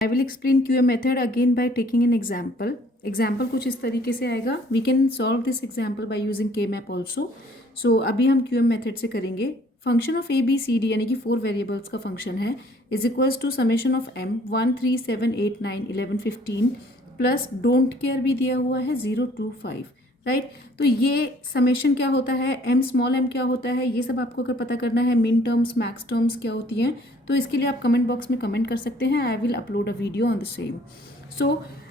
I will explain Q M method again by taking an example. Example कुछ इस तरीके से आएगा. We can solve this example by using K map also. So अभी हम Q M method से करेंगे. Function of A B C D यानी कि 4 वेरिएबल्स का फंक्शन है is equals to summation of M 1 3 7 8 9 11 15 plus don't care भी दिया हुआ है 0 2 5. राइट. तो ये समेशन क्या होता है, एम स्मॉल एम क्या होता है, ये सब आपको अगर पता करना है, मिन टर्म्स मैक्स टर्म्स क्या होती हैं, तो इसके लिए आप कमेंट बॉक्स में कमेंट कर सकते हैं. I will upload a video on the same. So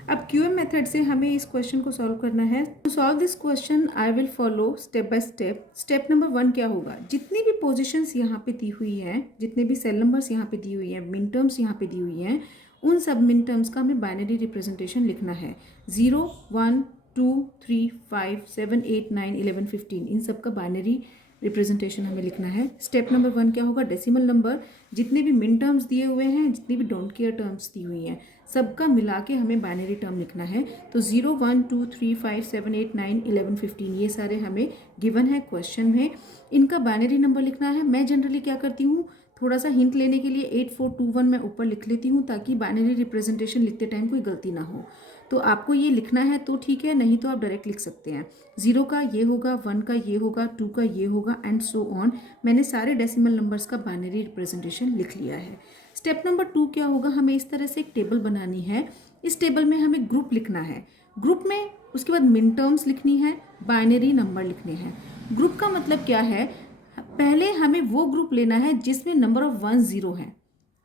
अब क्यू एम मेथड से हमें इस क्वेश्चन को सॉल्व करना है. To solve this question I will follow step by step. Step number 1 क्या होगा, जितनी भी पोजिशंस यहाँ पे दी हुई हैं, जितने भी सेल नंबर्स यहाँ पे दी हुई हैं, मिन टर्म्स यहाँ पे दी हुई हैं, उन सब मिन टर्म्स का हमें बाइनरी रिप्रेजेंटेशन लिखना है. 0 1 2 3 5 7 8 9 11 15 इन सब का बाइनरी रिप्रेजेंटेशन हमें लिखना है. स्टेप नंबर 1 क्या होगा, डेसिमल नंबर जितने भी मिन टर्म्स दिए हुए हैं, जितनी भी डोंट केयर टर्म्स दी हुई हैं, सबका मिला के हमें बाइनरी टर्म लिखना है. तो 0 1 2 3 5 7 8 9 11 15 ये सारे हमें गिवन है क्वेश्चन में. इनका बाइनरी नंबर लिखना है. मैं जनरली क्या करती हूँ, थोड़ा सा हिंट लेने के लिए 8421 मैं ऊपर लिख लेती हूँ ताकि बाइनरी रिप्रेजेंटेशन लिखते टाइम कोई गलती ना हो. तो आपको ये लिखना है तो ठीक है, नहीं तो आप डायरेक्ट लिख सकते हैं. 0 का ये होगा, 1 का ये होगा, 2 का ये होगा एंड सो ऑन. मैंने सारे डेसिमल नंबर्स का बाइनरी रिप्रेजेंटेशन लिख लिया है. स्टेप नंबर 2 क्या होगा, हमें इस तरह से एक टेबल बनानी है. इस टेबल में हमें ग्रुप लिखना है. ग्रुप में उसके बाद मिन टर्म्स लिखनी है, बाइनरी नंबर लिखने हैं. ग्रुप का मतलब क्या है, पहले हमें वो ग्रुप लेना है जिसमें नंबर ऑफ 1 0 है.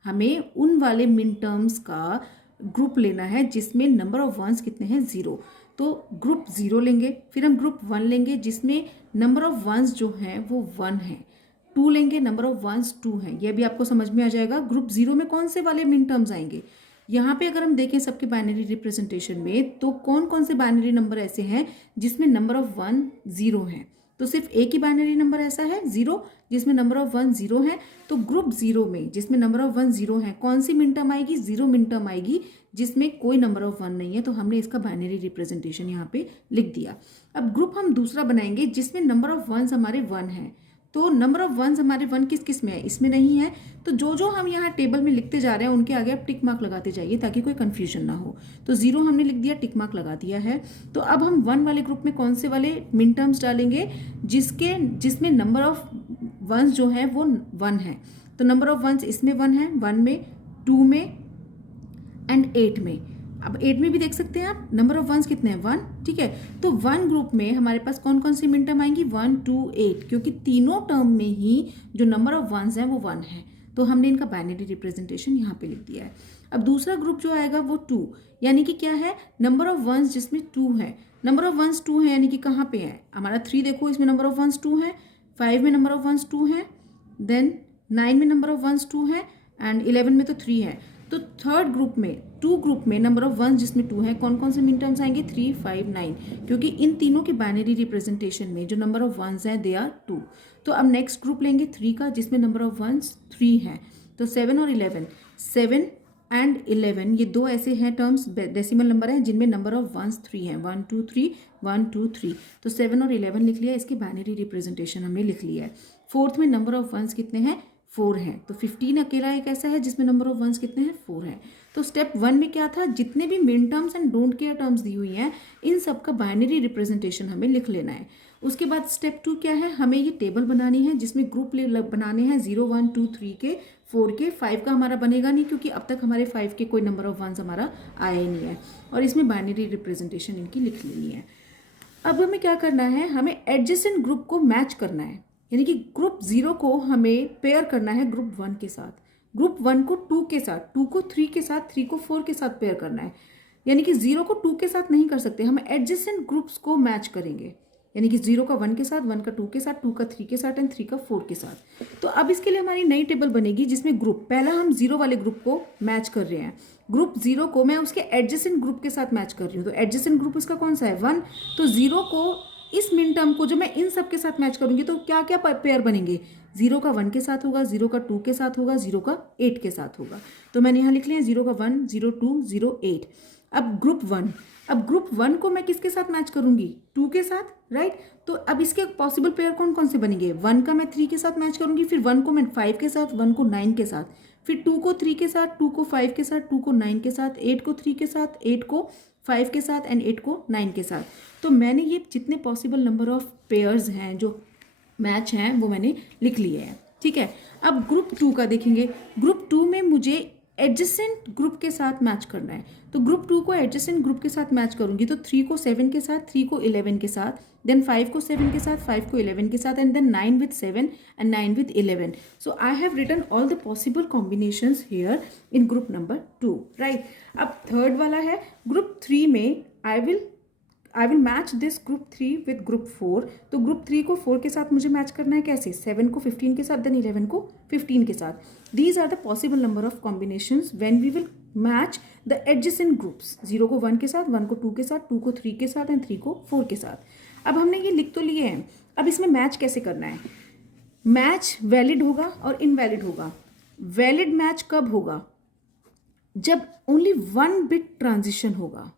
हमें उन वाले मिन टर्म्स का ग्रुप लेना है जिसमें नंबर ऑफ वंस कितने हैं, 0. तो ग्रुप 0 लेंगे. फिर हम ग्रुप 1 लेंगे जिसमें नंबर ऑफ वंस जो हैं वो 1 है. 2 लेंगे, नंबर ऑफ वंस 2 हैं. ये भी आपको समझ में आ जाएगा. ग्रुप 0 में कौन से वाले मिन टर्म्स आएंगे, यहाँ पे अगर हम देखें सबके बाइनरी रिप्रेजेंटेशन में, तो कौन कौन से बाइनरी नंबर ऐसे हैं जिसमें नंबर ऑफ 1 0 है. तो सिर्फ एक ही बाइनरी नंबर ऐसा है 0 जिसमें नंबर ऑफ 1 0 है. तो ग्रुप 0 में जिसमें नंबर ऑफ 1 0 है, कौन सी मिन टर्म आएगी, 0 मिन टर्म आएगी जिसमें कोई नंबर ऑफ 1 नहीं है. तो हमने इसका बाइनरी रिप्रेजेंटेशन यहाँ पे लिख दिया. अब ग्रुप हम दूसरा बनाएंगे जिसमें नंबर ऑफ 1 हमारे 1 है. तो नंबर ऑफ 1 हमारे 1 किस किस में है, इसमें नहीं है. तो जो जो हम यहाँ टेबल में लिखते जा रहे हैं उनके आगे आप टिक मार्क लगाते जाइए ताकि कोई कंफ्यूजन ना हो. तो 0 हमने लिख दिया, टिक मार्क लगा दिया है. तो अब हम 1 वाले ग्रुप में कौन से वाले मिन टर्म्स डालेंगे, जिसमें नंबर ऑफ 1 जो है वो 1 है. तो नंबर ऑफ 1 इसमें 1 है, 1 में, 2 में एंड 8 में. अब 8 में भी देख सकते हैं आप नंबर ऑफ 1 कितने हैं, 1. ठीक है. तो 1 ग्रुप में हमारे पास कौन कौन सी मिन टर्म आएंगी, 1 2 8, क्योंकि तीनों टर्म में ही जो नंबर ऑफ 1 हैं वो 1 है. तो हमने इनका बाइनरी रिप्रेजेंटेशन यहाँ पे लिख दिया है. अब दूसरा ग्रुप जो आएगा वो 2, यानी कि क्या है, नंबर ऑफ 1 जिसमें 2 है. नंबर ऑफ 1 2 है यानी कि कहाँ पे है हमारा 3, देखो इसमें नंबर ऑफ 1 2 है, 5 में नंबर ऑफ 1 2 है, देन 9 में नंबर ऑफ 1 2 है एंड 11 में तो 3 है. तो थर्ड ग्रुप में, 2 ग्रुप में नंबर ऑफ 1 जिसमें 2 है, कौन कौन से मिन टर्म्स आएंगे, 3 5 9, क्योंकि इन तीनों के बाइनरी रिप्रेजेंटेशन में जो नंबर ऑफ 1 हैं दे आर 2. तो अब नेक्स्ट ग्रुप लेंगे 3 का जिसमें नंबर ऑफ 1 3 है. तो 7 और 11, 7 एंड 11 ये दो ऐसे हैं टर्म्स, डेसिमल नंबर हैं जिनमें नंबर ऑफ 1 3 हैं, 1 2 3 1 2 3. तो 7 और 11 लिख लिया, इसकी बाइनरी रिप्रेजेंटेशन हमने लिख लिया है. फोर्थ में नंबर ऑफ 1 कितने हैं, 4 है. तो 15 अकेला एक ऐसा है जिसमें नंबर ऑफ 1 कितने हैं, 4 है. तो स्टेप 1 में क्या था, जितने भी min terms and don't care terms दी हुई हैं इन सब का बाइनरी रिप्रेजेंटेशन हमें लिख लेना है. उसके बाद स्टेप 2 क्या है, हमें ये टेबल बनानी है जिसमें ग्रुप बनाने हैं 0 1 2 3 के, 4 के. 5 का हमारा बनेगा नहीं क्योंकि अब तक हमारे 5 के कोई नंबर ऑफ 1 हमारा आया ही नहीं है. और इसमें बाइनरी रिप्रेजेंटेशन इनकी लिख लेनी है. अब हमें क्या करना है, हमें एडजेसेंट ग्रुप को मैच करना है, यानी कि ग्रुप 0 को हमें पेयर करना है ग्रुप 1 के साथ, ग्रुप 1 को 2 के साथ, 2 को 3 के साथ, 3 को 4 के साथ पेयर करना है. यानी कि 0 को 2 के साथ नहीं कर सकते, हम एडजेसेंट ग्रुप्स को मैच करेंगे. यानी कि 0 का 1 के साथ, 1 का 2 के साथ, 2 का 3 के साथ एंड 3 का 4 के साथ. तो अब इसके लिए हमारी नई टेबल बनेगी जिसमें ग्रुप, पहला हम 0 वाले ग्रुप को मैच कर रहे हैं. ग्रुप 0 को मैं उसके एडजेसेंट ग्रुप के साथ मैच कर रही हूँ. तो एडजेसेंट ग्रुप इसका कौन सा है, 1. तो 0 को, इस मिन टर्म को जो मैं इन सब के साथ मैच करूंगी तो क्या क्या पेयर बनेंगे, 0 का 1 के साथ होगा, 0 का 2 के साथ होगा, 0 का 8 के साथ होगा. तो मैंने यहाँ लिख लिया 0 का 1 0 2 0 8. अब ग्रुप 1, अब ग्रुप 1 को मैं किसके साथ मैच करूंगी, 2 के साथ, राइट. तो अब इसके पॉसिबल पेयर कौन कौन से बनेंगे, 1 का मैं 3 के साथ मैच करूंगी, फिर 1 को मैं 5 के साथ, 1 को 9 के साथ, फिर 2 को 3 के साथ, 2 को 5 के साथ, 2 को 9 के साथ, 8 को 3 के साथ, 8 को 5 के साथ एंड 8 को 9 के साथ। तो मैंने ये जितने पॉसिबल नंबर ऑफ पेयर्स हैं जो मैच हैं वो मैंने लिख लिए हैं, ठीक है। अब ग्रुप 2 का देखेंगे। ग्रुप 2 में मुझे एडजेसेंट ग्रुप के साथ मैच करना है, तो ग्रुप 2 को एडजेसेंट ग्रुप के साथ मैच करूंगी तो 3 को 7 के साथ, 3 को 11 के साथ, देन 5 को 7 के साथ, 5 को 11 के साथ and then 9 with 7 and 9 with 11. So I have written all the possible combinations here in group number 2, right? अब थर्ड वाला है ग्रुप 3 में I will match this group 3 with group 4. तो group 3 को 4 के साथ मुझे मैच करना है कैसे, 7 को 15 के साथ, देन 11 को 15 के साथ। These are the possible number of combinations when we will match the adjacent groups. 0 को 1 के साथ, 1 को 2 के साथ, 2 को 3 के साथ एंड 3 को 4 के साथ। अब हमने ये लिख तो लिए हैं, अब इसमें मैच कैसे करना है। मैच वैलिड होगा और इनवैलिड होगा। वैलिड मैच कब होगा, जब ओनली 1 बिट ट्रांजिशन होगा,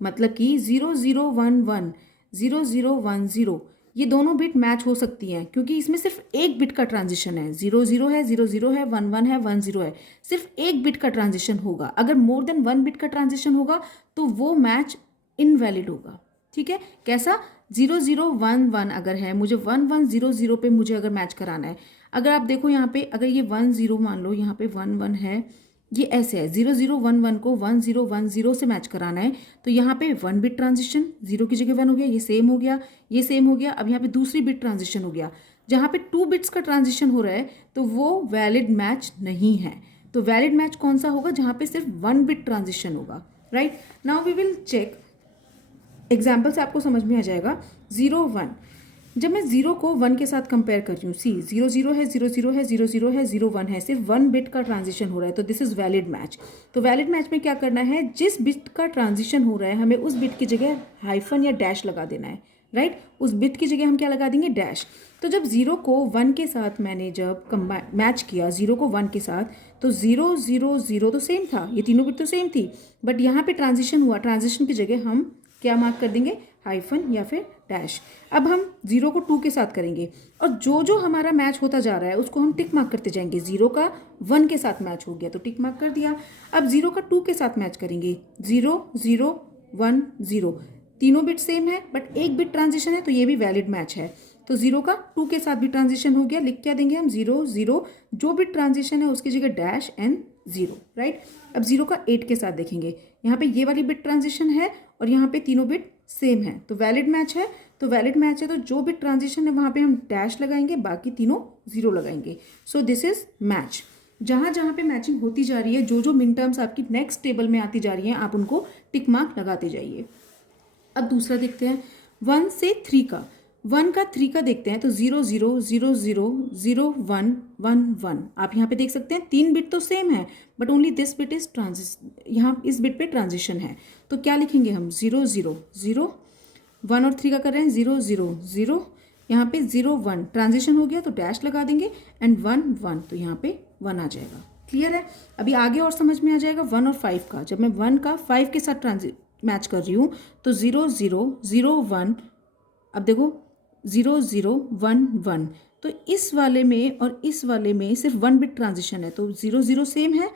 मतलब कि 0011, 0010 ये दोनों बिट मैच हो सकती हैं क्योंकि इसमें सिर्फ एक बिट का ट्रांजिशन है। 00 है, 00 है, 11 है, 10 है, सिर्फ एक बिट का ट्रांजिशन होगा। अगर मोर देन 1 बिट का ट्रांजिशन होगा तो वो मैच इनवैलिड होगा, ठीक है। कैसा, 0011 अगर है, मुझे 1100 पे मुझे अगर मैच कराना है, अगर आप देखो यहाँ पे, अगर ये 10 मान लो, यहाँ पे 11 है, ये ऐसे है, 0011 को 1010 से मैच कराना है तो यहाँ पे 1 बिट ट्रांजिशन, 0 की जगह 1 हो गया, ये सेम हो गया, ये सेम हो गया। अब यहाँ पे दूसरी बिट ट्रांजिशन हो गया, जहाँ पे 2 बिट्स का ट्रांजिशन हो रहा है तो वो वैलिड मैच नहीं है। तो वैलिड मैच कौन सा होगा, जहाँ पे सिर्फ 1 बिट ट्रांजिशन होगा, right. Now we will check, example से आपको समझ में आ जाएगा। 01, जब मैं 0 को 1 के साथ कंपेयर कर रही हूँ, सी 00 है, 00 है, 00 है, 01 है, सिर्फ 1 बिट का ट्रांजिशन हो रहा है, तो दिस इज वैलिड मैच। तो वैलिड मैच में क्या करना है, जिस बिट का ट्रांजिशन हो रहा है हमें उस बिट की जगह हाइफन या डैश लगा देना है, राइट। उस बिट की जगह हम क्या लगा देंगे, डैश। तो जब 0 को 1 के साथ मैंने जब मैच किया 0 को 1 के साथ, तो 000 तो सेम था, ये तीनों बिट तो सेम थी, बट यहाँ पे ट्रांजिशन हुआ, ट्रांजिशन की जगह हम क्या मार्क कर देंगे, हाइफन या फिर डैश। अब हम 0 को 2 के साथ करेंगे और जो जो हमारा मैच होता जा रहा है उसको हम टिक मार्क करते जाएंगे। 0 का 1 के साथ मैच हो गया तो टिक मार्क कर दिया। अब 0 का 2 के साथ मैच करेंगे, 0 0 1 0, तीनों बिट सेम है बट एक बिट ट्रांजिशन है तो ये भी वैलिड मैच है। तो 0 का 2 के साथ भी ट्रांजिशन हो गया, लिख क्या देंगे हम, 0 0, जो बिट ट्रांजिशन है उसकी जगह डैश एंड 0, राइट। अब 0 का 8 के साथ देखेंगे, यहाँ पे ये वाली बिट ट्रांजिशन है और यहाँ पे तीनों बिट सेम है तो वैलिड मैच है। तो वैलिड मैच है तो जो बिट ट्रांजिशन है वहाँ पे हम डैश लगाएंगे, बाकी तीनों 0 लगाएंगे। सो दिस इज मैच। जहाँ जहाँ पे मैचिंग होती जा रही है, जो जो मिन टर्म्स आपकी नेक्स्ट टेबल में आती जा रही हैं, आप उनको टिक मार्क लगाते जाइए। अब दूसरा देखते हैं 1 से 3 का। 1 का 3 का देखते हैं तो 0 0 0 0 0 1 1 1। आप यहाँ पे देख सकते हैं 3 बिट तो सेम है but only this bit is transition, यहाँ इस बिट पे ट्रांजिशन है। तो क्या लिखेंगे हम, 0 0 0, 1 और 3 का कर रहे हैं 0 0 0, यहाँ पे 0 1 ट्रांजिशन हो गया तो डैश लगा देंगे एंड 1 1, तो यहाँ पे 1 आ जाएगा। क्लियर है। अभी आगे और समझ में आ जाएगा 1 और 5 का। जब मैं 1 का 5 के साथ मैच कर रही हूँ तो 0 0 0 1, अब देखो 0 0 1 1, तो इस वाले में और इस वाले में सिर्फ 1 बिट ट्रांजिशन है तो 0 0 सेम है।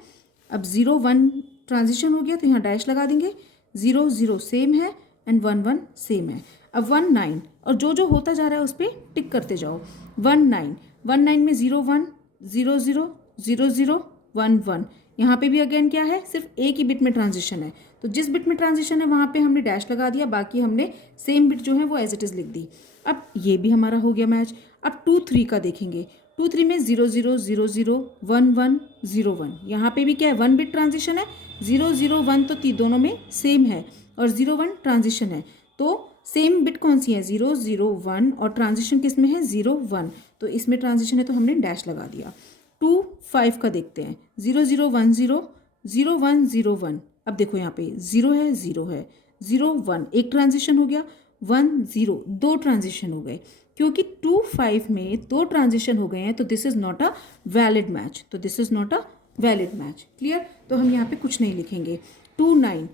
अब 0 1 ट्रांजिशन हो गया तो यहाँ डैश लगा देंगे, 0 0 सेम है एंड 1 1 सेम है। अब 1 9, और जो जो होता जा रहा है उस पर टिक करते जाओ। 1 9 में 0 1 0 0 0 0 1 1, यहाँ पे भी अगेन क्या है, सिर्फ एक ही बिट में ट्रांजिशन है तो जिस बिट में ट्रांजिशन है वहाँ पे हमने डैश लगा दिया, बाकी हमने सेम बिट जो है वो एज इट इज़ लिख दी। अब ये भी हमारा हो गया मैच। अब 2 3 का देखेंगे, 2 3 में 0 0 0 0 1 1 0 1, यहाँ पे भी क्या है, 1 बिट ट्रांजिशन है, 0 0 1 तो दोनों में सेम है और 0 1 ट्रांजिशन है तो सेम बिट कौन सी है, 0 0 1, और ट्रांजिशन किस में है, 0 1, तो इसमें ट्रांजिशन है तो हमने डैश लगा दिया। 2 5 का देखते हैं, 0 0 1 0 0 1 0 1, अब देखो यहाँ पे 0 है 0 है, 0 1 एक ट्रांजिशन हो गया, 1 0 दो ट्रांजिशन हो गए। क्योंकि 2 5 में 2 ट्रांजिशन हो गए हैं तो this is not a valid match, तो this is not a valid match. Clear. तो हम यहाँ पे कुछ नहीं लिखेंगे। 2 9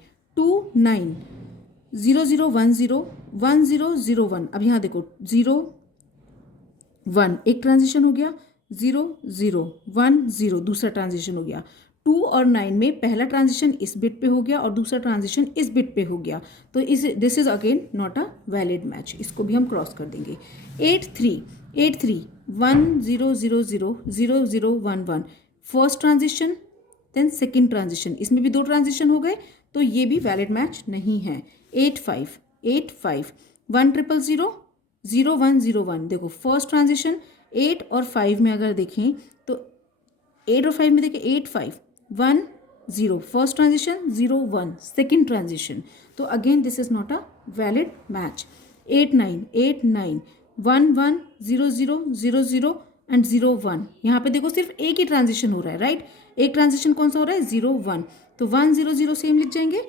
0 0 1 0 1 0 0 1, अब यहाँ देखो 0 1 एक ट्रांजिशन हो गया, 0 0 1 0, दूसरा ट्रांजिशन हो गया। 2 और 9 में पहला ट्रांजिशन इस बिट पे हो गया और दूसरा ट्रांजिशन इस बिट पे हो गया, तो this is again not a valid match, इसको भी हम क्रॉस कर देंगे। 8 3 1 0 0 0 0 0 1 1, first transition then second transition, इसमें भी दो ट्रांजिशन हो गए, तो ये भी वैलिड मैच नहीं है। 8 5 1 0 0 0 1 0 1, देखो फर्स्ट ट्रांजिशन 8 और 5 में अगर देखें तो 8 और 5 में देखें 8 5 1 0, फर्स्ट ट्रांजिशन 0 1, सेकेंड ट्रांजिशन, तो again this is not a valid match. 8 9 1 1 0 0 0 0 and 0 1, यहाँ पे देखो सिर्फ एक ही ट्रांजिशन हो रहा है, राइट? एक ट्रांजिशन कौन सा हो रहा है? 0 1, तो 1 0 0 सेम लिख जाएंगे।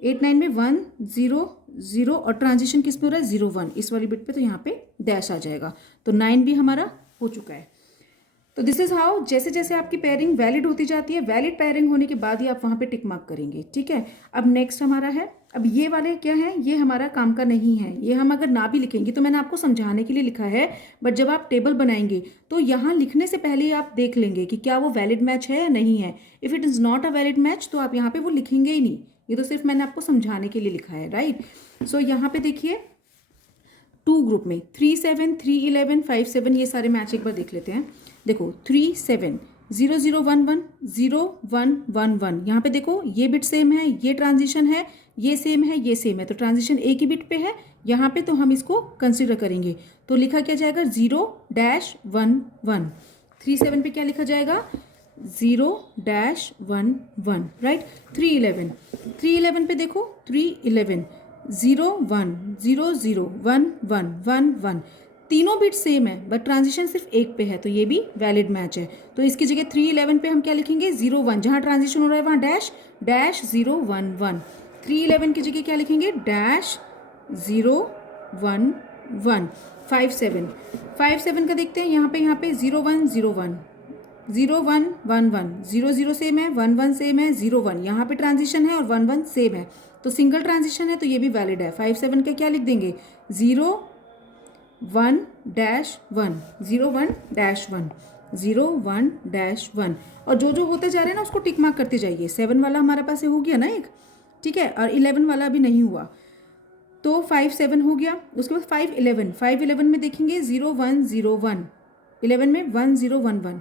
8 9 में 1 0 0 और ट्रांजिशन किस पे हो रहा है? 0 1, इस वाली बिट पे, तो यहाँ पे डैश आ जाएगा, तो 9 भी हमारा हो चुका है। तो दिस इज हाउ, जैसे जैसे आपकी पेयरिंग वैलिड होती जाती है, वैलिड पेयरिंग होने के बाद ही आप वहाँ पे टिक मार्क करेंगे, ठीक है। अब नेक्स्ट हमारा है, अब ये वाले क्या है, ये हमारा काम का नहीं है, ये हम अगर ना भी लिखेंगे तो मैंने आपको समझाने के लिए लिखा है, बट जब आप टेबल बनाएंगे तो यहाँ लिखने से पहले ही आप देख लेंगे कि क्या वो वैलिड मैच है या नहीं है। If it is not a valid match तो आप यहाँ पे वो लिखेंगे ही नहीं, ये तो सिर्फ मैंने आपको समझाने के लिए लिखा है, राइट। सो यहाँ पे देखिए 2 ग्रुप में 3 7 3 11 5 7, ये सारे मैच एक बार देख लेते हैं। देखो 3 7 0 0 1 1 0 1 1 1, यहाँ पे देखो ये बिट सेम है, ये ट्रांजिशन है, ये सेम है, ये सेम है, तो ट्रांजिशन एक ही बिट पे है यहाँ पे, तो हम इसको कंसिडर करेंगे। तो लिखा क्या जाएगा? 0 1 1। 3 7 पे क्या लिखा जाएगा? 0 1 1, राइट। 3 11 पे देखो 3 11 0 1 0 0 1 1 1 1, तीनों बिट सेम है बट ट्रांजिशन सिर्फ एक पे है, तो ये भी वैलिड मैच है। तो इसकी जगह 3 11 पे हम क्या लिखेंगे? 0 1, जहाँ ट्रांजिशन हो रहा है वहाँ डैश डैश 0 1 1। 3 11 की जगह क्या लिखेंगे? डैश 0 1 1। 5 7 का देखते हैं, यहाँ पे 0 1 0 1 0 1 1 1, 0 0 सेम है, 1 1 सेम है, 0 1, यहाँ पे ट्रांजिशन है और 1 1 सेम है, तो सिंगल ट्रांजिशन है, तो ये भी वैलिड है। 5 7 का क्या लिख देंगे? 0 1 डैश 1 0 1 डैश 1 0 1 डैश 1, और जो होते जा रहे हैं ना उसको टिक मार्क करते जाइए। 7 वाला हमारे पास हो गया ना एक, ठीक है, और 11 वाला अभी नहीं हुआ, तो 5 7 हो गया। उसके बाद 5 11 में देखेंगे 0 1 0 1, 11 में 1 0 1 1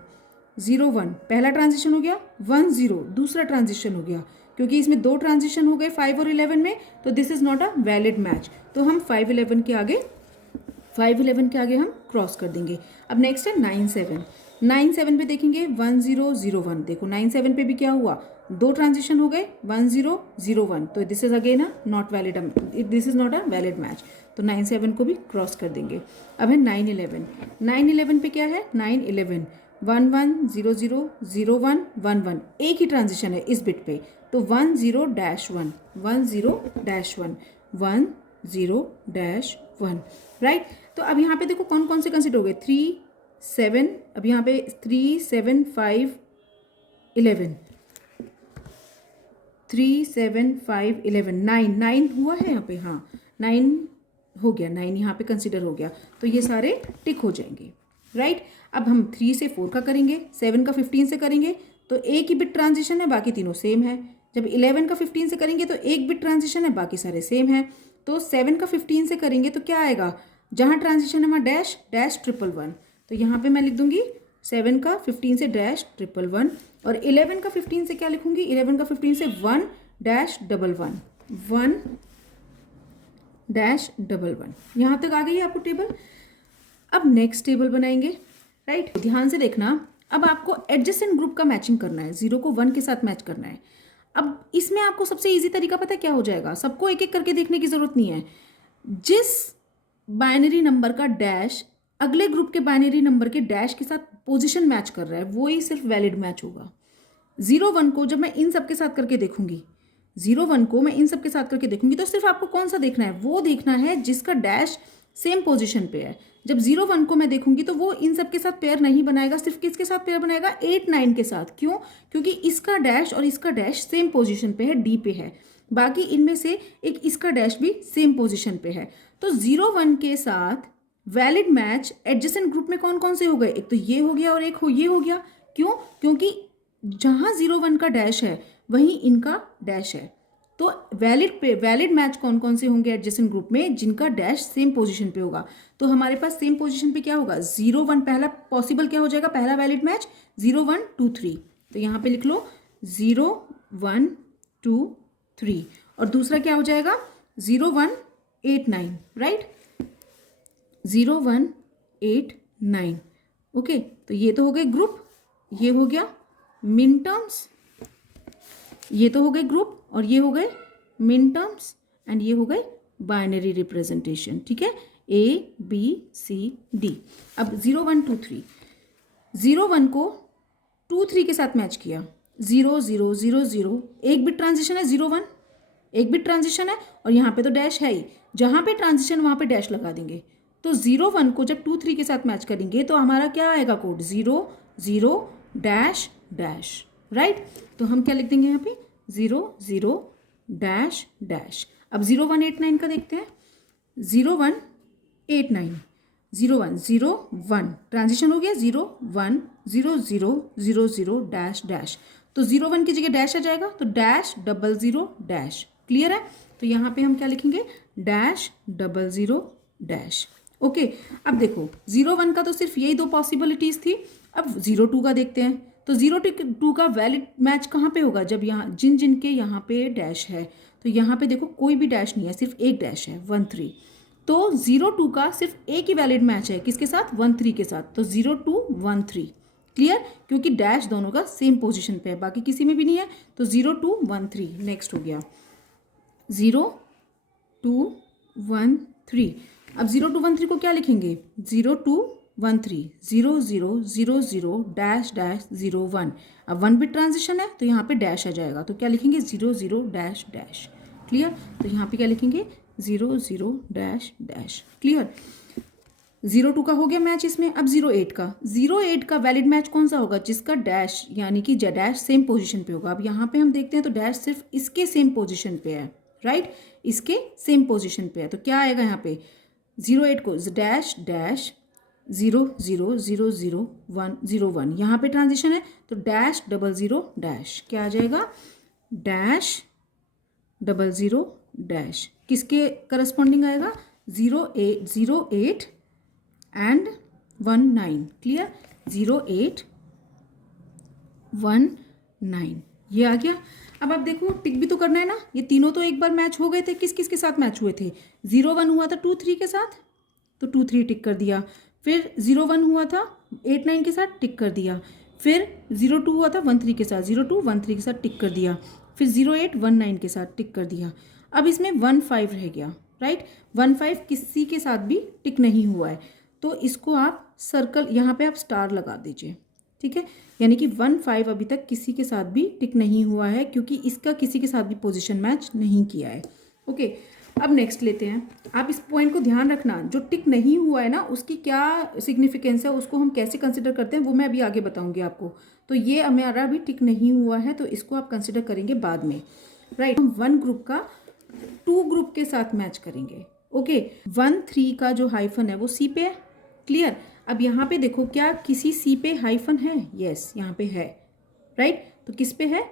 0 1, पहला ट्रांजिशन हो गया, 1 0 दूसरा ट्रांजिशन हो गया, क्योंकि इसमें दो ट्रांजिशन हो गए 5 और 11 में, तो this is not a valid match, तो हम 5 11 के आगे हम क्रॉस कर देंगे। अब नेक्स्ट है 9 7 पे देखेंगे 1 0 0 1, देखो 9 7 पे भी क्या हुआ? दो ट्रांजिशन हो गए 1 0 0 1, तो this is again not valid, this is not a valid match, तो 9 7 को भी क्रॉस कर देंगे। अब है 9 11 पे क्या है? 9 11 1 1 0 0 0 1 1 1, एक ही ट्रांजिशन है इस बिट पे, तो 1 0 डैश 1 1 0 डैश 1 1 0 डैश 1, राइट। तो अब यहाँ पे देखो कौन कौन से कंसिडर हो गए? 3 7, अब यहाँ पे 3 7 5 11, 3 7 5 11 9 हुआ है यहाँ पे, हाँ 9 हो गया, 9 यहाँ पे कंसिडर हो गया, तो ये सारे टिक हो जाएंगे, राइट। अब हम 3 से 4 का करेंगे, 7 का 15 से करेंगे तो एक ही बिट ट्रांजिशन है, बाकी तीनों सेम है। जब 11 का 15 से करेंगे तो एक बिट ट्रांजिशन है, बाकी सारे सेम है। तो 7 का 15 से करेंगे तो क्या आएगा? जहाँ ट्रांजिशन है वहाँ डैश डैश 1 1 1, तो यहाँ पे मैं लिख दूंगी 7 का 15 से डैश 1 1 1, और 11 का 15 से क्या लिखूंगी? 11 का 15 से 1 डैश 1 1 1 डैश 1 1। यहाँ तक आ गई है आपको टेबल। अब नेक्स्ट टेबल बनाएंगे, राइट। ध्यान से देखना, अब आपको एडजेसेंट ग्रुप का मैचिंग करना है, 0 को 1 के साथ मैच करना है। अब इसमें आपको सबसे इजी तरीका पता है क्या हो जाएगा? सबको एक एक करके देखने की जरूरत नहीं है, जिस बाइनरी नंबर का डैश अगले ग्रुप के बाइनरी नंबर के डैश के साथ पोजीशन मैच कर रहा है वो ही सिर्फ वैलिड मैच होगा। 0 1 को जब मैं इन सब के साथ करके देखूंगी, 0 1 को मैं इन सब के साथ करके देखूंगी, तो सिर्फ आपको कौन सा देखना है? वो देखना है जिसका डैश सेम पोजीशन पे है। जब 0 1 को मैं देखूंगी तो वो इन सब के साथ पेयर नहीं बनाएगा, सिर्फ किसके साथ पेयर बनाएगा? 8 9 के साथ। क्यों? क्योंकि इसका डैश और इसका डैश सेम पोजीशन पे है, डी पे है, बाकी इनमें से एक इसका डैश भी सेम पोजीशन पे है। तो 0 1 के साथ वैलिड मैच एडजेसेंट ग्रुप में कौन कौन से हो गए, एक तो ये हो गया और एक ये हो गया। क्यों? क्योंकि जहाँ 0 1 का डैश है वहीं इनका डैश है। तो वैलिड मैच कौन कौन से होंगे एडजेसेंट ग्रुप में, जिनका डैश सेम पोजीशन पे होगा। तो हमारे पास सेम पोजीशन पे क्या होगा, 0 1 पहला पॉसिबल क्या हो जाएगा, पहला वैलिड मैच 0 1 2 3। तो यहाँ पे लिख लो 0 1 2 3, और दूसरा क्या हो जाएगा 0 1 8 9, राइट, 0 1 8 9। ओके, तो ये तो हो गए ग्रुप, ये हो गया मिन टर्म्स, ये तो हो गए ग्रुप और ये हो गए मिन टर्म्स, एंड ये हो गए बाइनरी रिप्रेजेंटेशन। ठीक है, ABCD। अब 0 1 2 3, 0 1 को 2 3 के साथ मैच किया, 0 0 0 0, एक बिट ट्रांजिशन है 0 1, एक बिट ट्रांजिशन है, और यहाँ पे तो डैश है ही, जहाँ पे ट्रांजिशन वहाँ पे डैश लगा देंगे। तो 0 1 को जब 2 3 के साथ मैच करेंगे तो हमारा क्या आएगा कोड, 0 0 डैश डैश, राइट। तो हम क्या लिख देंगे यहाँ पे 0 0 डैश डैश। अब 0 1 8 9 का देखते हैं, 0 1 8 9, 0 1 0 1, ट्रांजिशन हो गया 0 1 0 0 0 0 डैश डैश। तो 0 1 की जगह डैश आ जाएगा, तो डैश 0 0 डैश। क्लियर है? तो यहाँ पे हम क्या लिखेंगे, डैश 0 0 डैश। ओके, अब देखो 0 1 का तो सिर्फ यही दो पॉसिबिलिटीज थी। अब 0 2 का देखते हैं। तो 0 2 का वैलिड मैच कहाँ पे होगा, जब यहाँ जिन के यहाँ पे डैश है। तो यहाँ पे देखो कोई भी डैश नहीं है, सिर्फ एक डैश है 1 3। तो 0 2 का सिर्फ एक ही वैलिड मैच है, किसके साथ, 1 3 के साथ। तो 0 2 1 3। क्लियर? क्योंकि डैश दोनों का सेम पोजीशन पे है, बाकी किसी में भी नहीं है। तो 0 2 1 3 नेक्स्ट हो गया 0 2 1 3। अब 0 2 1 3 को क्या लिखेंगे, 0 2 1 3 0 0 0 0 डैश डैश 0 1। अब 1 बिट ट्रांजिशन है तो यहाँ पे डैश आ जाएगा, तो क्या लिखेंगे 0 0 डैश डैश। क्लियर? तो यहाँ पे क्या लिखेंगे 0 0 डैश डैश। क्लियर? 0 2 का हो गया मैच इसमें। अब 0 8 का, 0 8 का वैलिड मैच कौन सा होगा, जिसका डैश यानी कि डैश सेम पोजीशन पे होगा। अब यहाँ पे हम देखते हैं तो डैश सिर्फ इसके सेम पोजीशन पे है, राइट, इसके सेम पोजीशन पे है। तो क्या आएगा यहाँ पे 0 8 को डैश डैश 0 0 0 0 1 0 1, यहाँ पे ट्रांजिशन है तो डैश 0 0 डैश। क्या आ जाएगा, डैश 0 0 डैश। किसके करस्पॉन्डिंग आएगा, 0 8 एंड 1 9। क्लियर? 0 8 1 9, ये आ गया। अब आप देखो टिक भी तो करना है ना, ये तीनों तो एक बार मैच हो गए थे। किस किस के साथ मैच हुए थे, 0 1 हुआ था 2 3 के साथ, तो 2 3 टिक कर दिया। फिर 0 1 हुआ था 8 9 के साथ, टिक कर दिया। फिर 0 2 हुआ था 1 3 के साथ, 0 2 1 3 के साथ टिक कर दिया। फिर 0 8 1 9 के साथ टिक कर दिया। अब इसमें 1 5 रह गया, राइट। 1 5 किसी के साथ भी टिक नहीं हुआ है, तो इसको आप सर्कल, यहाँ पे आप स्टार लगा दीजिए। ठीक है, यानी कि 1 5 अभी तक किसी के साथ भी टिक नहीं हुआ है, क्योंकि इसका किसी के साथ भी पोजीशन मैच नहीं किया है। ओके, अब नेक्स्ट लेते हैं। आप इस पॉइंट को ध्यान रखना, जो टिक नहीं हुआ है ना उसकी क्या सिग्निफिकेंस है, उसको हम कैसे कंसिडर करते हैं वो मैं अभी आगे बताऊंगी आपको। तो ये हमारा अभी टिक नहीं हुआ है, तो इसको आप कंसिडर करेंगे बाद में, राइट। हम 1 ग्रुप का 2 ग्रुप के साथ मैच करेंगे। ओके, 1 3 का जो हाइफन है वो सी पे है। क्लियर? अब यहाँ पे देखो क्या किसी सी पे हाइफन है, यस यहाँ पे है, राइट। तो किस पे है,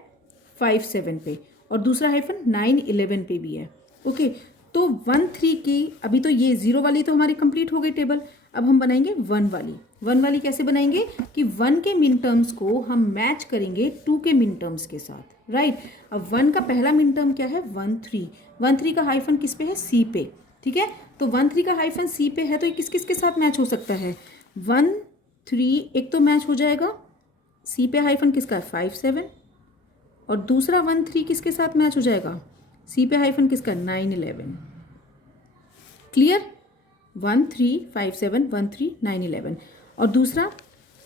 5 7 पे, और दूसरा हाइफन 9 11 पे भी है। ओके, तो 1 3 की अभी तो ये 0 वाली तो हमारी कंप्लीट हो गई टेबल। अब हम बनाएंगे 1 वाली। 1 वाली कैसे बनाएंगे कि 1 के मिन टर्म्स को हम मैच करेंगे 2 के मिन टर्म्स के साथ, राइट। अब 1 का पहला मिन टर्म क्या है, 1 3। 1 3 का हाइफन किस पे है, सी पे। ठीक है, तो 1 3 का हाइफन सी पे है, तो ये किस किस के साथ मैच हो सकता है, 1 3 एक तो मैच हो जाएगा, सी पे हाइफन किसका है 5 7, और दूसरा 1 3 किसके साथ मैच हो जाएगा, सी पे हाइफन किसका 9 11। क्लियर? 1 3 5 7 1 3 9 11। और दूसरा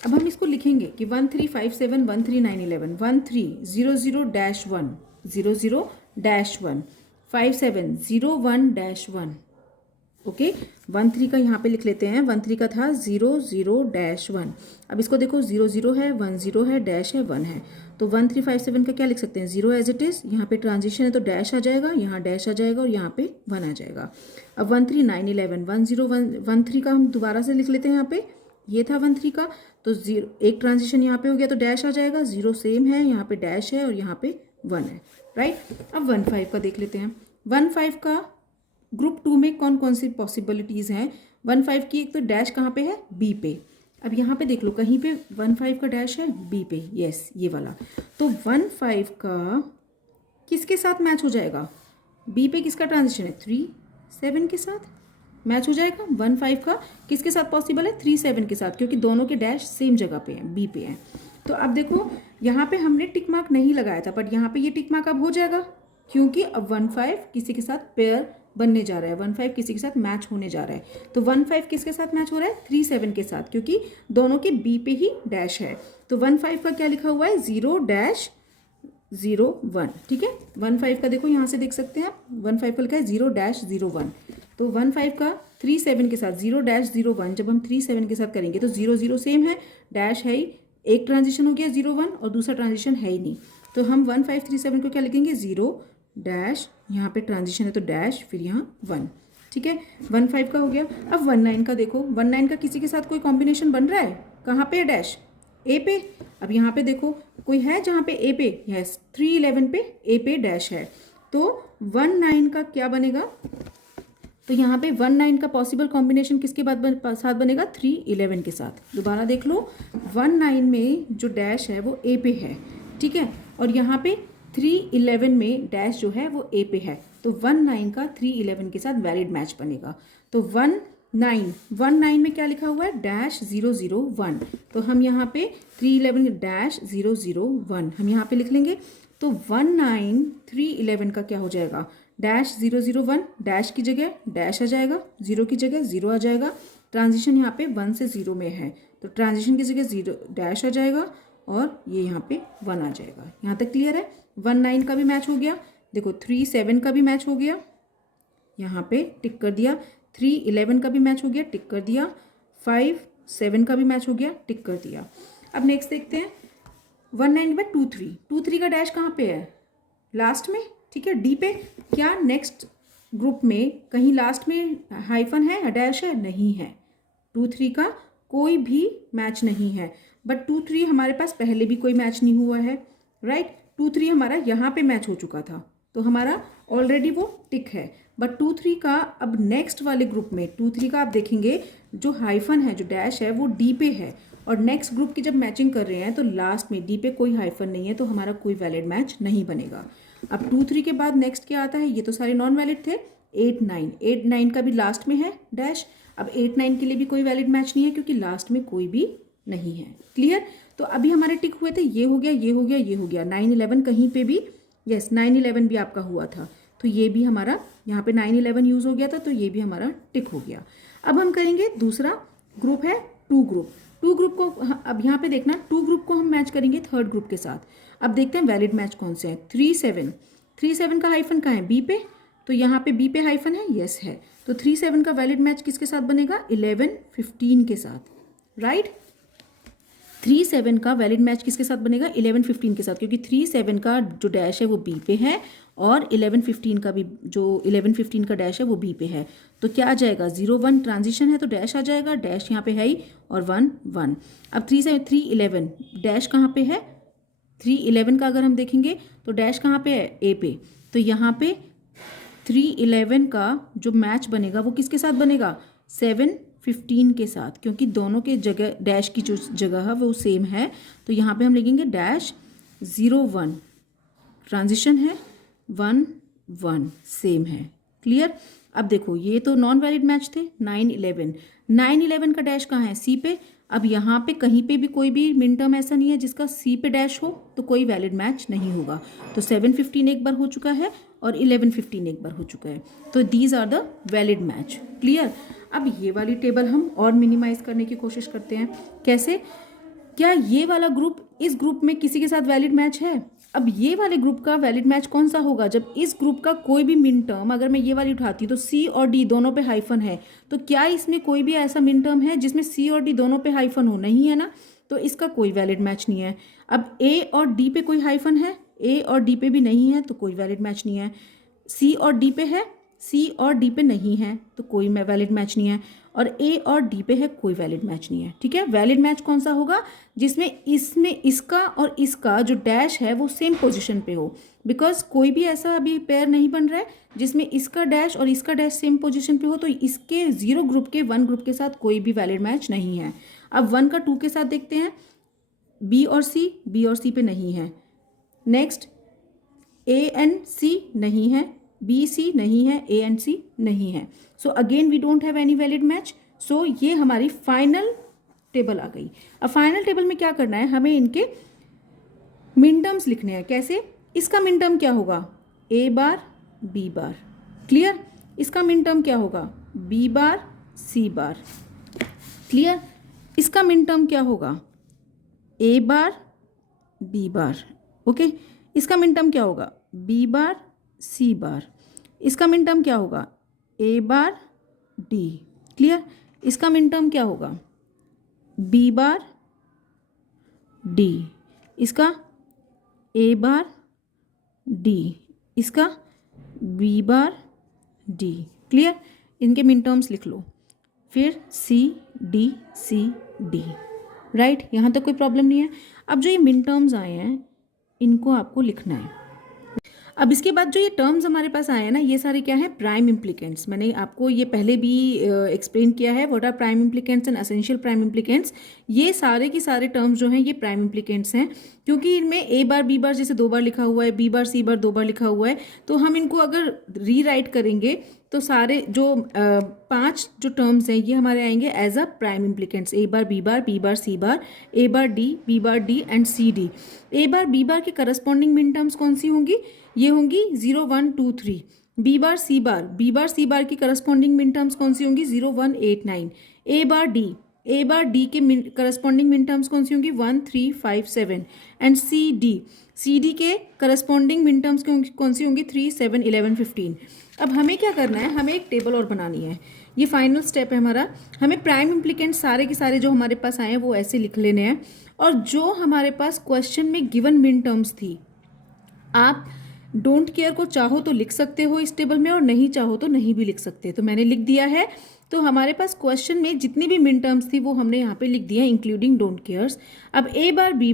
अब हम इसको लिखेंगे कि 1 3 5 7 1 3 9 11, 1 3 0 0 डैश 1 0 0 डैश 1, 5 7 0 1 डैश 1, ओके 1 3 का यहाँ पे लिख लेते हैं। 1 3 का था 0 0 डैश 1। अब इसको देखो 0 0 है, 1 0 है, डैश है, 1 है। तो 1 3 5 7 का क्या लिख सकते हैं 0 एज इट इज़। यहाँ पे ट्रांजिशन है तो डैश आ जाएगा, यहाँ डैश आ जाएगा और यहाँ पे 1 आ जाएगा। अब 1 3 9 11 1 0 1 3 का हम दोबारा से लिख लेते हैं। यहाँ पे ये था 1 3 का, तो 0 एक ट्रांजिशन यहाँ पे हो गया तो डैश आ जाएगा। 0 सेम है, यहाँ पे डैश है और यहाँ पे 1 है, राइट। अब 1 5 का देख लेते हैं। 1 5 का ग्रुप 2 में कौन कौन सी पॉसिबिलिटीज़ हैं। 1 5 की एक तो डैश कहाँ पे है, बी पे। अब यहाँ पे देख लो कहीं पे 1 5 का डैश है बी पे, यस ये वाला। तो 1 5 का किसके साथ मैच हो जाएगा, बी पे किसका ट्रांजिशन है 3 7 के साथ मैच हो जाएगा। 1 5 का किसके साथ पॉसिबल है 3 7 के साथ, क्योंकि दोनों के डैश सेम जगह पे हैं, बी पे हैं। तो अब देखो यहाँ पे हमने टिक मार्क नहीं लगाया था, बट यहाँ पे ये टिक मार्क अब हो जाएगा, क्योंकि अब 1 5 किसी के साथ पेयर बनने जा रहा है, 1 5 किसी के साथ मैच होने जा रहा है। तो 1 5 किसके साथ मैच हो रहा है 3 7 के साथ, क्योंकि दोनों के बी पे ही डैश है। तो 1 5 का क्या लिखा हुआ है 0 डैश 0 1, ठीक है। 1 5 का देखो यहाँ से देख सकते हैं आप, 1 5 का लिखा है 0 डैश 0 1। तो 1 5 का 3 7 के साथ 0 डैश 0 1, जब हम 3 7 के साथ करेंगे तो 0 0 सेम है, डैश है ही, एक ट्रांजिशन हो गया 0 1 और दूसरा ट्रांजिशन है ही नहीं। तो हम 1 5 3 7 को क्या लिखेंगे 0 डैश, यहाँ पे ट्रांजिशन है तो डैश, फिर यहाँ 1, ठीक है। 1 5 का हो गया। अब 1 9 का देखो, 1 9 का किसी के साथ कोई कॉम्बिनेशन बन रहा है, कहाँ पे है डैश, ए पे। अब यहाँ पे देखो कोई है जहाँ पे ए पे, यस 3 11 पे ए पे डैश है। तो 1 9 का क्या बनेगा, तो यहाँ पे 1 9 का पॉसिबल कॉम्बिनेशन किसके साथ बनेगा 3 11 के साथ। दोबारा देख लो 1 9 में जो डैश है वो ए पे है, ठीक है, और यहाँ पे 3 11 में डैश जो है वो ए पे है। तो 1 9 का 3 11 के साथ वैलिड मैच बनेगा। तो 1 9 में क्या लिखा हुआ है डैश 0 0 1, तो हम यहाँ पे 3 11 डैश 0 0 1 हम यहाँ पे लिख लेंगे। तो 1 9 3 11 का क्या हो जाएगा डैश 0 0 1, डैश की जगह डैश आ जाएगा, 0 की जगह 0 आ जाएगा। ट्रांजिशन यहाँ पे 1 से 0 में है, तो ट्रांजिशन की जगह 0 डैश आ जाएगा और ये यहाँ पे 1 आ जाएगा। यहाँ तक क्लियर है। 1 9 का भी मैच हो गया, देखो 3 7 का भी मैच हो गया, यहाँ पे टिक कर दिया। 3 11 का भी मैच हो गया, टिक कर दिया। 5 7 का भी मैच हो गया, टिक कर दिया। अब नेक्स्ट देखते हैं 1 9 में 2 3 का डैश कहाँ पे है लास्ट में, ठीक है डी पे। क्या नेक्स्ट ग्रुप में कहीं लास्ट में हाइफन है, डैश है, नहीं है। 2 3 का कोई भी मैच नहीं है, बट 2 3 हमारे पास पहले भी कोई मैच नहीं हुआ है, राइट। 2 3 हमारा यहाँ पे मैच हो चुका था, तो हमारा ऑलरेडी वो टिक है। बट 2 3 का अब नेक्स्ट वाले ग्रुप में 2 3 का आप देखेंगे जो हाइफन है, जो डैश है वो डी पे है, और नेक्स्ट ग्रुप की जब मैचिंग कर रहे हैं तो लास्ट में डी पे कोई हाइफन नहीं है, तो हमारा कोई वैलिड मैच नहीं बनेगा। अब 2 3 के बाद नेक्स्ट क्या आता है, ये तो सारे नॉन वैलिड थे। 8 9 का भी लास्ट में है डैश। अब 8 9 के लिए भी कोई वैलिड मैच नहीं है, क्योंकि लास्ट में कोई भी नहीं है। क्लियर। तो अभी हमारे टिक हुए थे, ये हो गया, ये हो गया, ये हो गया। 9 11 कहीं पे भी, यस 9 11 भी आपका हुआ था, तो ये भी हमारा यहाँ पे 9 11 यूज़ हो गया था, तो ये भी हमारा टिक हो गया। अब हम करेंगे दूसरा ग्रुप है 2 ग्रुप। 2 ग्रुप को अब यहाँ पे देखना, 2 ग्रुप को हम मैच करेंगे 3rd ग्रुप के साथ। अब देखते हैं वैलिड मैच कौन से हैं। 3 7 का हाइफन कहाँ है, बी पे, तो यहाँ पे बी पे हाइफन है, यस है। तो 3 7 का वैलिड मैच किसके साथ बनेगा 11 15 के साथ, राइट। 3 7 का वैलिड मैच किसके साथ बनेगा 11 15 के साथ, क्योंकि 3 7 का जो डैश है वो बी पे है, और 11 15 का भी जो 11 15 का डैश है वो बी पे है। तो क्या आ जाएगा 0 1 ट्रांजिशन है तो डैश आ जाएगा, डैश यहाँ पे है ही, और 1 1। अब 3 11 डैश कहाँ पे है, 3 11 का अगर हम देखेंगे तो डैश कहाँ पे है ए पे, तो यहाँ पे 3 11 का जो मैच बनेगा वो किसके साथ बनेगा 7 15 के साथ, क्योंकि दोनों के जगह डैश की जो जगह है वो सेम है। तो यहाँ पे हम लिखेंगे डैश 0 1 ट्रांजिशन है, 1 1 सेम है। क्लियर। अब देखो ये तो नॉन वैलिड मैच थे। 9 11 का डैश कहाँ है सी पे। अब यहाँ पे कहीं पे भी कोई भी मिन टर्म ऐसा नहीं है जिसका सी पे डैश हो, तो कोई वैलिड मैच नहीं होगा। तो 7 15 एक बार हो चुका है और 11 15 एक बार हो चुका है, तो these are the valid match. Clear. अब ये वाली टेबल हम और मिनिमाइज करने की कोशिश करते हैं। कैसे, क्या ये वाला ग्रुप इस ग्रुप में किसी के साथ वैलिड मैच है, अब ये वाले ग्रुप का वैलिड मैच कौन सा होगा, जब इस ग्रुप का कोई भी मिन टर्म, अगर मैं ये वाली उठाती हूँ तो सी और डी दोनों पे हाइफन है, तो क्या इसमें कोई भी ऐसा मिन टर्म है जिसमें सी और डी दोनों पे हाइफन हो? नहीं है ना, तो इसका कोई वैलिड मैच नहीं है। अब ए और डी पे कोई हाइफन है, ए और डी पे भी नहीं है, तो कोई वैलिड मैच नहीं है। सी और डी पे है, सी और डी पे नहीं है, तो कोई वैलिड मैच नहीं है। और ए और डी पे है, कोई वैलिड मैच नहीं है। ठीक है, वैलिड मैच कौन सा होगा, जिसमें इसमें इसका और इसका जो डैश है वो सेम पोजीशन पे हो, बिकॉज कोई भी ऐसा अभी पेयर नहीं बन रहा है जिसमें इसका डैश और इसका डैश सेम पोजीशन पे हो, तो इसके 0 ग्रुप के 1 ग्रुप के साथ कोई भी वैलिड मैच नहीं है। अब 1 का 2 के साथ देखते हैं, बी और सी पे नहीं है। नेक्स्ट ए एंड सी नहीं है, बी सी नहीं है, ए एंड सी नहीं है। So again we don't have any valid match. So ये हमारी फाइनल टेबल आ गई। अब फाइनल टेबल में क्या करना है, हमें इनके मिन टर्म्स लिखने हैं। कैसे, इसका मिन टर्म क्या होगा, ए बार बी बार। क्लियर, इसका मिन टर्म क्या होगा, बी बार सी बार। क्लियर, इसका मिन टर्म क्या होगा, ए बार बी बार। ओके, इसका मिन टर्म क्या होगा, बी बार सी बार। इसका मिन टर्म क्या होगा, ए बार डी। क्लियर, इसका मिन टर्म क्या होगा, बी बार डी। इसका ए बार डी, इसका बी बार डी। क्लियर, इनके मिन टर्म्स लिख लो। फिर C D C D. Right, यहाँ तक कोई प्रॉब्लम नहीं है। अब जो ये मिन टर्म्स आए हैं इनको आपको लिखना है। अब इसके बाद जो ये टर्म्स हमारे पास आए हैं ना, ये सारे क्या है, प्राइम इम्प्लीकेंट्स। मैंने आपको ये पहले भी एक्सप्लेन किया है, what are prime implicants and essential prime implicants. ये सारे के सारे टर्म्स जो हैं ये प्राइम इम्प्लीकेंट्स हैं, क्योंकि इनमें ए बार बी बार जैसे 2 बार लिखा हुआ है, बी बार सी बार 2 बार लिखा हुआ है, तो हम इनको अगर रीराइट करेंगे तो सारे जो 5 जो टर्म्स हैं ये हमारे आएंगे as a prime implicants. A bar B bar C bar, A bar D B bar D and C D. A bar B bar की करस्पॉन्डिंग मिन टर्म्स कौन सी होंगी, ये होंगी 0 1 2 3। बी बार सी बार की करस्पॉन्डिंग मिन टर्म्स कौन सी होंगी, 0 1 8 9। ए बार डी के करस्पॉन्डिंग मिन टर्म्स कौन सी होंगी, 1 3 5 7। एंड सी डी के करस्पॉन्डिंग मिन टर्म्स कौन सी होंगी, 3 7 11 15। अब हमें क्या करना है, हमें एक टेबल और बनानी है। ये फाइनल स्टेप है हमारा। हमें प्राइम इम्प्लीकेंट सारे के सारे जो हमारे पास आए हैं वो ऐसे लिख लेने हैं, और जो हमारे पास क्वेश्चन में गिवन मिन टर्म्स थी, आप डोंट केयर को चाहो तो लिख सकते हो इस टेबल में, और नहीं चाहो तो नहीं भी लिख सकते। तो मैंने लिख दिया है। तो हमारे पास क्वेश्चन में जितनी भी मिन टर्म्स थी वो हमने यहाँ पे लिख दिया, इंक्लूडिंग डोंट केयर्स। अब ए बार बी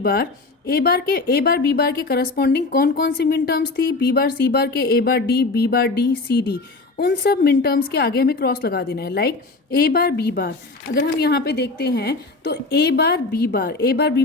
बार के करस्पॉन्डिंग कौन कौन सी मिन टर्म्स थी, बी बार सी बार के, ए बार डी सी डी। उन सब मिन टर्म्स के आगे हमें क्रॉस लगा देना है। लाइक ए बार बी बार, अगर हम यहाँ पे देखते हैं तो ए बार बी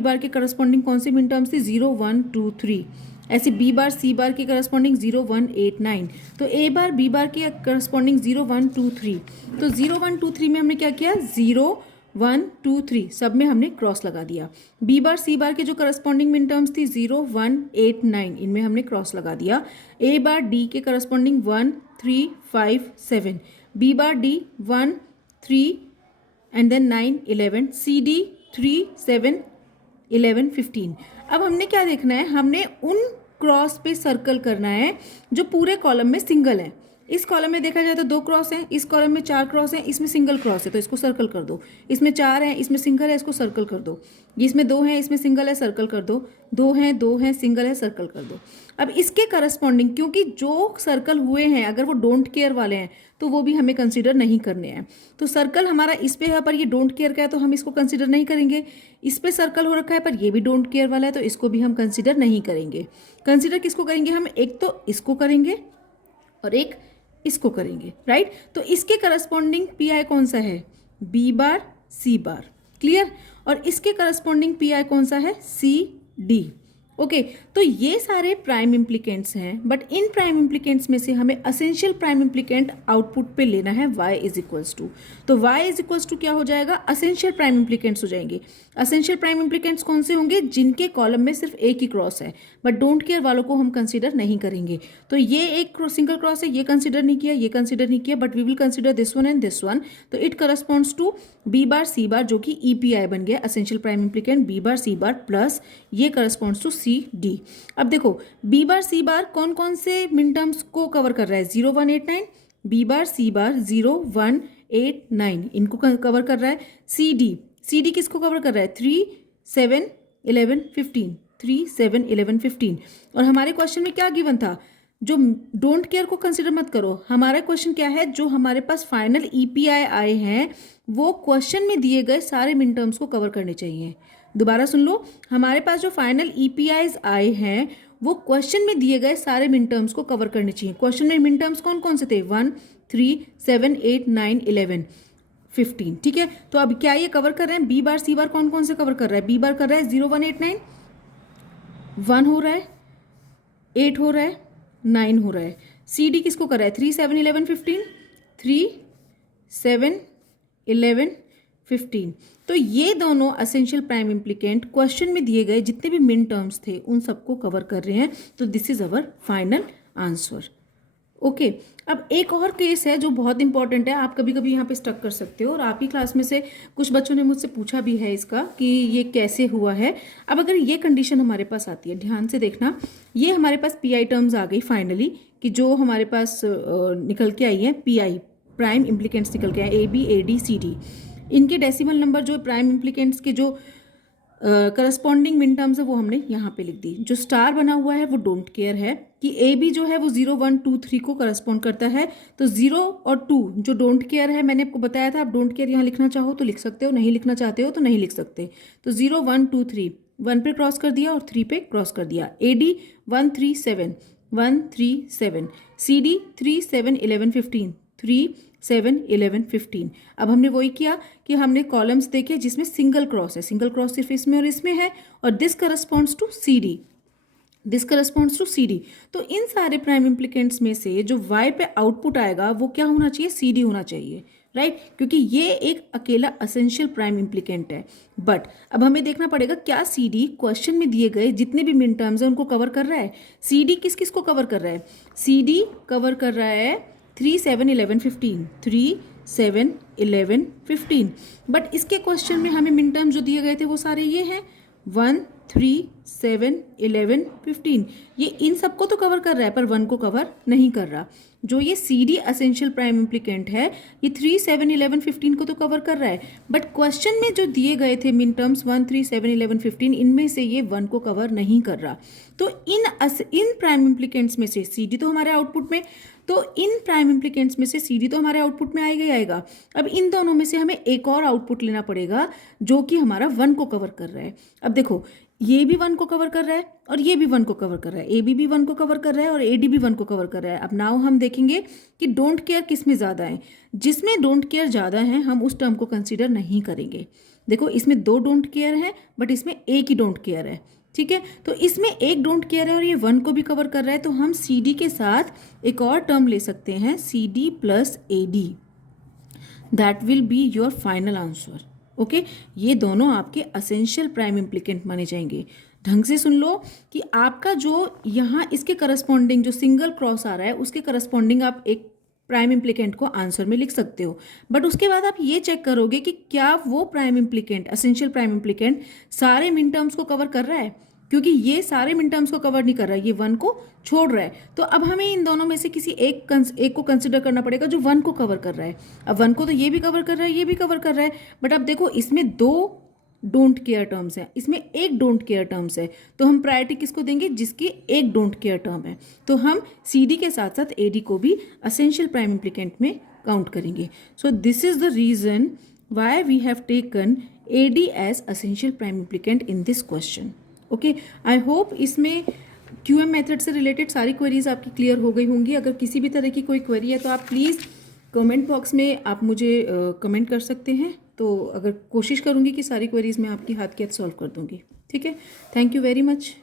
बार के करस्पॉन्डिंग कौन सी मिन टर्म्स थी, 0 1 2 3। ऐसे बी बार सी बार के करस्पॉन्डिंग 0 1 8 9। तो ए बार बी बार के करस्पॉन्डिंग 0 1 2 3। तो 0 1 2 3 में हमने क्या किया, 0 1 2 3 सब में हमने क्रॉस लगा दिया। बी बार सी बार के जो करस्पॉन्डिंग मिन टर्म्स थी 0 1 8 9, इनमें हमने क्रॉस लगा दिया। ए बार डी के corresponding 1 3 5 7। B bar D 1 3 and then 9 11। C D 3 7 11 15। अब हमने क्या देखना है, हमने उन क्रॉस पे सर्कल करना है जो पूरे कॉलम में सिंगल है। इस कॉलम में देखा जाए तो 2 क्रॉस हैं, इस कॉलम में 4 क्रॉस हैं, इसमें सिंगल क्रॉस है तो इसको सर्कल कर दो। इसमें 4 हैं, इसमें सिंगल है, इसको सर्कल कर दो। इसमें 2 हैं, इसमें सिंगल है, सर्कल कर दो। 2 हैं सिंगल है, सर्कल कर दो। अब इसके करस्पॉन्डिंग, क्योंकि जो सर्कल हुए हैं अगर वो डोंट केयर वाले हैं तो वो भी हमें कंसीडर नहीं करने हैं। तो सर्कल हमारा इस पे है पर ये डोंट केयर का है तो हम इसको कंसीडर नहीं करेंगे। इस पे सर्कल हो रखा है पर ये भी डोंट केयर वाला है तो इसको भी हम कंसीडर नहीं करेंगे। कंसीडर किसको करेंगे हम, एक तो इसको करेंगे और एक इसको करेंगे। राइट, तो इसके करस्पॉन्डिंग पी आई कौन सा है, बी बार सी बार। क्लियर, और इसके करस्पॉन्डिंग पी आई कौन सा है, सी डी। ओके, तो ये सारे प्राइम इम्प्लीकेंट्स हैं, बट इन प्राइम इम्प्लीकेंट्स में से हमें असेंशियल प्राइम इम्प्लीकेंट आउटपुट पे लेना है y इज इक्वल्स टू। तो y इज इक्वल्स टू क्या हो जाएगा, असेंशियल प्राइम इम्प्लीकेंट्स हो जाएंगे। असेंशियल प्राइम इम्प्लीकेंट्स कौन से होंगे, जिनके कॉलम में सिर्फ एक ही क्रॉस है, बट डोंट केयर वालों को हम कंसिडर नहीं करेंगे। तो ये एक सिंगल क्रॉस है, ये कंसिडर नहीं किया, ये कंसिडर नहीं किया, but we will consider this one and this one. तो it corresponds to b bar c bar, जो कि EPI बन गया, essential prime implicant b bar c bar, plus ये करस्पॉन्ड्स टू सी डी। अब देखो बी बार सी बार कौन कौन से मिन टर्म्स को कवर कर रहा है, 0 1 8 9, बी बार सी बार 0 1 8 9 इनको कवर कर रहा है। सी डी किसको कवर कर रहा है, 3 7 11 15, 3 7 11 15। और हमारे क्वेश्चन में क्या गिवन था, जो डोंट केयर को कंसिडर मत करो, हमारा क्वेश्चन क्या है, जो हमारे पास फाइनल ईपीआई आए हैं वो क्वेश्चन में दिए गए सारे मिन टर्म्स को कवर करने चाहिए। दोबारा सुन लो, हमारे पास जो फाइनल ईपीआईज आए हैं वो क्वेश्चन में दिए गए सारे मिन टर्म्स को कवर करने चाहिए। क्वेश्चन में मिन टर्म्स कौन कौन से थे, 1 3 7 8 9 11 15, ठीक है। तो अब क्या ये कवर कर रहे हैं, बी बार सी बार कौन कौन से कवर कर रहा है, बी बार कर रहा है 0 1 8 9, 1 हो रहा है, 8 हो रहा है, 9 हो रहा है। सी डी किसको कर रहा है, 3 7 11 15, 3 7 11 15। तो ये दोनों असेंशियल प्राइम इम्प्लीकेंट क्वेश्चन में दिए गए जितने भी मिन टर्म्स थे उन सबको कवर कर रहे हैं। तो this is our final answer. Okay, अब एक और केस है जो बहुत इंपॉर्टेंट है, आप कभी कभी यहाँ पे स्टक कर सकते हो और आपकी क्लास में से कुछ बच्चों ने मुझसे पूछा भी है इसका कि ये कैसे हुआ है। अब अगर ये कंडीशन हमारे पास आती है, ध्यान से देखना, ये हमारे पास पीआई टर्म्स आ गई फाइनली, कि जो हमारे पास निकल के आई है पीआई प्राइम इम्प्लीकेंट्स निकल के आए, A B A D C D, इनके डेसिमल नंबर जो प्राइम इम्प्लीकेंट्स के जो करस्पॉन्डिंग मिन टर्म्स है वो हमने यहाँ पे लिख दी। जो स्टार बना हुआ है वो डोंट केयर है कि ए बी जो है वो 0 1 2 3 को करस्पॉन्ड करता है। तो 0 और 2 जो डोंट केयर है, मैंने आपको बताया था, आप डोंट केयर यहाँ लिखना चाहो तो लिख सकते हो, नहीं लिखना चाहते हो तो नहीं लिख सकते। तो 0 1 2 3, 1 पे क्रॉस कर दिया और 3 पे क्रॉस कर दिया। A D 1 3 7, 1 3 7, C D 3 7 11 15, 3 7 11 15। अब हमने वही किया कि हमने कॉलम्स देखे जिसमें सिंगल क्रॉस है, सिंगल क्रॉस सिर्फ इसमें और इसमें है, और this corresponds to C D, this corresponds to C D. तो इन सारे प्राइम इम्प्लीकेंट्स में से जो वाई पे आउटपुट आएगा वो क्या होना चाहिए, सी डी होना चाहिए, राइट, क्योंकि ये एक अकेला असेंशियल प्राइम इम्प्लीकेंट है। बट अब हमें देखना पड़ेगा क्या सी डी क्वेश्चन में दिए गए जितने भी मिन टर्म्स हैं उनको कवर कर रहा है। सी डी किस किस को कवर कर रहा है, सी डी कवर कर रहा है 3 7 11 15, 3 7 11 15। बट इसके क्वेश्चन में हमें मिन टर्म्स जो दिए गए थे वो सारे ये हैं, 1 3 7 11 15। ये इन सबको तो कवर कर रहा है पर 1 को कवर नहीं कर रहा। जो ये C D essential prime implicant है ये 3 7 11 15 को तो कवर कर रहा है, बट क्वेश्चन में जो दिए गए थे मिन टर्म्स 1 3 7 11 15 इनमें से ये 1 को कवर नहीं कर रहा। तो इन प्राइम इम्प्लीकेंट्स में से सी डी तो हमारे आउटपुट में, तो इन प्राइम इम्प्लीकेंट्स में से सी डी तो हमारे आउटपुट में आएगा ही आएगा। अब इन दोनों में से हमें एक और आउटपुट लेना पड़ेगा जो कि हमारा 1 को कवर कर रहा है। अब देखो ये भी 1 को कवर कर रहा है और ये भी 1 को कवर कर रहा है, ए बी भी 1 को कवर कर रहा है और ए डी भी 1 को कवर कर रहा है। अब नाउ हम देखेंगे कि डोंट केयर किस में ज़्यादा है। जिसमें डोंट केयर ज़्यादा है हम उस टर्म को कंसीडर नहीं करेंगे। देखो इसमें 2 डोंट केयर है बट इसमें एक ही डोंट केयर है, ठीक है। तो इसमें एक डोंट केयर है और ये 1 को भी कवर कर रहा है, तो हम सी डी के साथ एक और टर्म ले सकते हैं, C D plus A D, that will be your final answer. Okay, ये दोनों आपके असेंशियल प्राइम इम्प्लीकेंट माने जाएंगे। ढंग से सुन लो कि आपका जो यहाँ इसके करस्पॉन्डिंग जो सिंगल क्रॉस आ रहा है उसके करस्पॉन्डिंग आप एक प्राइम इम्प्लीकेंट को आंसर में लिख सकते हो, बट उसके बाद आप ये चेक करोगे कि क्या वो prime implicant essential prime implicant सारे मिन टर्म्स को कवर कर रहा है, क्योंकि ये सारे मिन टर्म्स को कवर नहीं कर रहा है, ये 1 को छोड़ रहा है। तो अब हमें इन दोनों में से किसी एक को कंसिडर करना पड़ेगा जो 1 को कवर कर रहा है। अब 1 को तो ये भी कवर कर रहा है, ये भी कवर कर रहा है, बट अब देखो इसमें 2 डोंट केयर टर्म्स हैं, इसमें एक डोंट केयर टर्म्स है, तो हम प्रायोरिटी किसको देंगे, जिसकी एक डोंट केयर टर्म है। तो हम सी डी के साथ साथ ए डी को भी असेंशियल प्राइम इम्प्लीकेंट में काउंट करेंगे। So this is the reason why we have taken A D as essential prime implicant in this question. Okay, I hope इसमें क्यूएम मेथड से रिलेटेड सारी क्वेरीज आपकी क्लियर हो गई होंगी। अगर किसी भी तरह की कोई क्वेरी है तो आप प्लीज़ कमेंट बॉक्स में आप मुझे कमेंट कर सकते हैं। तो अगर कोशिश करूँगी कि सारी क्वेरीज मैं आपकी हाथ के हाथ सॉल्व कर दूँगी। ठीक है, थैंक यू वेरी मच।